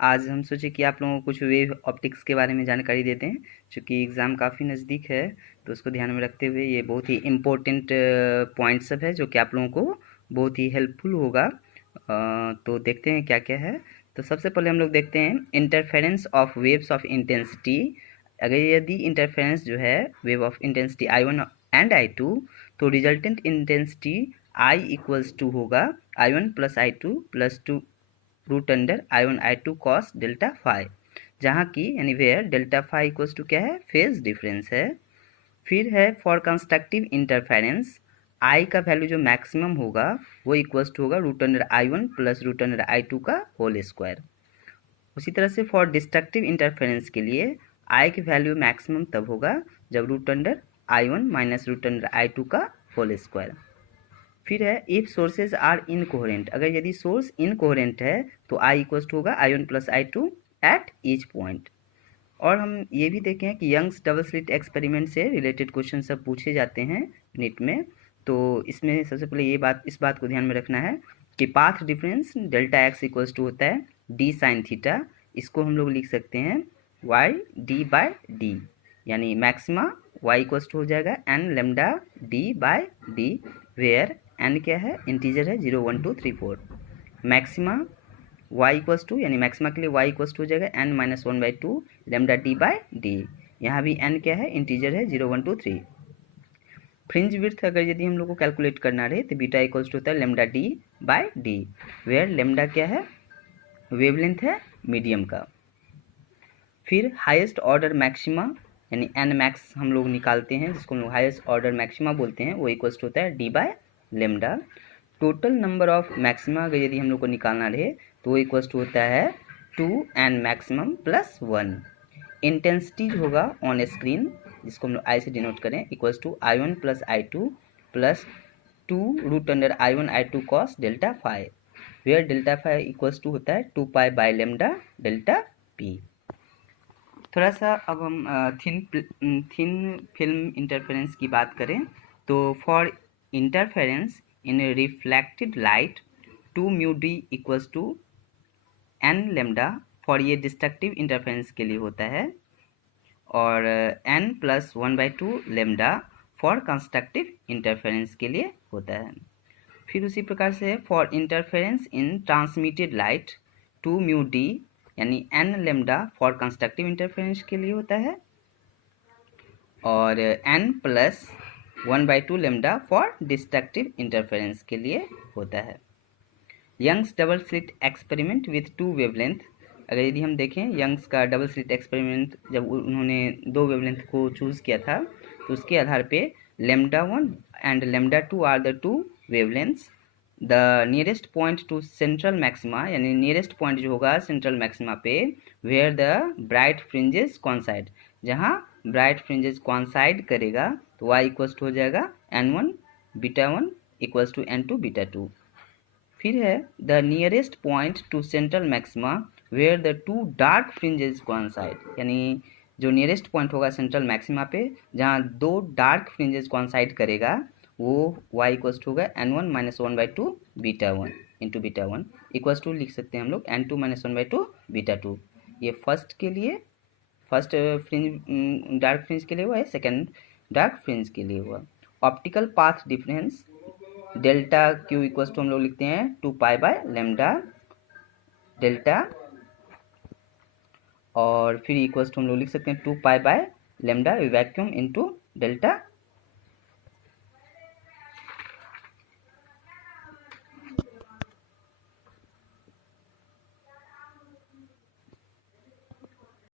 आज हम सोचे कि आप लोगों को कुछ वेव ऑप्टिक्स के बारे में जानकारी देते हैं। चूँकि एग्ज़ाम काफ़ी नज़दीक है तो उसको ध्यान में रखते हुए ये बहुत ही इम्पोर्टेंट पॉइंट सब है जो कि आप लोगों को बहुत ही हेल्पफुल होगा। तो देखते हैं क्या क्या है। तो सबसे पहले हम लोग देखते हैं interference of waves of intensity. अगर यदि इंटरफेरेंस जो है wave of intensity I1 and I2, तो resultant intensity I equals to होगा I1 plus I2 plus two root under I1 I2 cos delta phi, जहाँ की यानी where delta phi equals to क्या है, फेज डिफरेंस है। फिर है फॉर कंस्ट्रक्टिव इंटरफेरेंस आई का वैल्यू जो मैक्सिमम होगा वो इक्वल्स टू होगा root under I1 plus root under I2 का होल स्क्वायर। उसी तरह से फॉर डिस्ट्रक्टिव इंटरफेरेंस के लिए आई की वैल्यू मैक्सिमम तब होगा जब root under I1 minus root under I2 का होल स्क्वायर। फिर है इफ सोर्सेज आर इनकोहेरेंट, अगर यदि सोर्स इनकोहेरेंट है तो आई इक्वल्स टू होगा I1 plus I2 at each point. और हम ये भी देखें कि यंग्स डबल स्लिट एक्सपेरिमेंट से रिलेटेड क्वेश्चन सब पूछे जाते हैं नीट में। तो इसमें सबसे पहले इस बात को ध्यान में रखना है कि path difference delta X equals to होता है डी साइन थीटा। इसको हम लोग लिख सकते हैं वाई डी बाय डी, यानी मैक्सिमा वाई इक्वल्स टू हो जाएगा N lambda D by D, where N क्या है, इंटीजर है 0 1 2 3 4। मैक्सिमा y इक्वल्स टू, यानी मैक्सिमा के लिए y इक्वल्स टू हो जाएगा n minus 1/2 lambda D by D. यहाँ भी n क्या है, इंटीजर है 0 1 2 3। फ्रिंज विड्थ अगर यदि हम लोग को कैलकुलेट करना रहे तो बीटा इक्वल्स टू होता है lambda D by D, where lambda क्या है, वेवलेंथ है मीडियम का। फिर हाईएस्ट ऑर्डर मैक्सिमा यानी एन मैक्स हम लोग निकालते हैं, जिसको हम लोग हाईएस्ट ऑर्डर मैक्सिमा बोलते हैं, वो इक्वल्स टू होता है D by lambda. Total number of maxima अगर यदि हम लोग को निकालना रहे तो वो इक्वल्स टू होता है 2n मैक्सिमम प्लस 1। इंटेंसिटी जो होगा ऑन स्क्रीन, जिसको हम लोग आई से डिनोट करें, equals to I1 plus I2 plus 2 root under I1 I2 cos delta phi, where delta phi equals to होता है 2 pi by lambda delta P. थोड़ा सा अब हम थिन फिल्म इंटरफेरेंस की बात करें तो for interference in reflected light 2 mu D equals to N lambda, for ये डिस्ट्रक्टिव इंटरफेरेंस के लिए होता है, और n plus 1/2 lambda for constructive interference के लिए होता है। फिर उसी प्रकार से for interference in transmitted light 2 mu D यानी n lambda for constructive interference के लिए होता है, और n plus 1/2 lambda for destructive interference के लिए होता है। Young's double slit experiment with 2 wavelength, अगर यदि हम देखें यंग्स का डबल स्लिट एक्सपेरिमेंट जब उन्होंने 2 वेवलेंथ को चूज़ किया था तो उसके आधार पे lambda 1 and lambda 2 are the 2 wavelengths. The nearest point to central maxima, यानी नियरेस्ट पॉइंट जो होगा सेंट्रल मैक्सिमा पे, where the bright fringes coincide, जहाँ ब्राइट फ्रिंजेस कॉन्साइड करेगा तो y इक्वल्स टू हो जाएगा n1 beta 1 equals to n2 beta 2। फिर है the nearest point to central maxima where the 2 dark fringes coincide, यानी जो नियरेस्ट पॉइंट होगा सेंट्रल मैक्सिमा पे जहाँ 2 डार्क फ्रिंजेस कॉन्साइड करेगा वो y इक्वल्स टू होगा n1 minus 1/2 beta 1 into beta 1 equals to लिख सकते हैं हम लोग n2 माइनस 1/2 बीटा 2। ये फर्स्ट के लिए, फर्स्ट फ्रिंज डार्क फ्रिंज के लिए हुआ है, सेकेंड डार्क फ्रिंज के लिए हुआ। Optical path difference delta Q equals to हम लोग लिखते हैं 2 पाई बाय लेमडा डेल्टा, और फिर इक्वल्स टू हम लोग लिख सकते हैं 2 pi by lambda vacuum into delta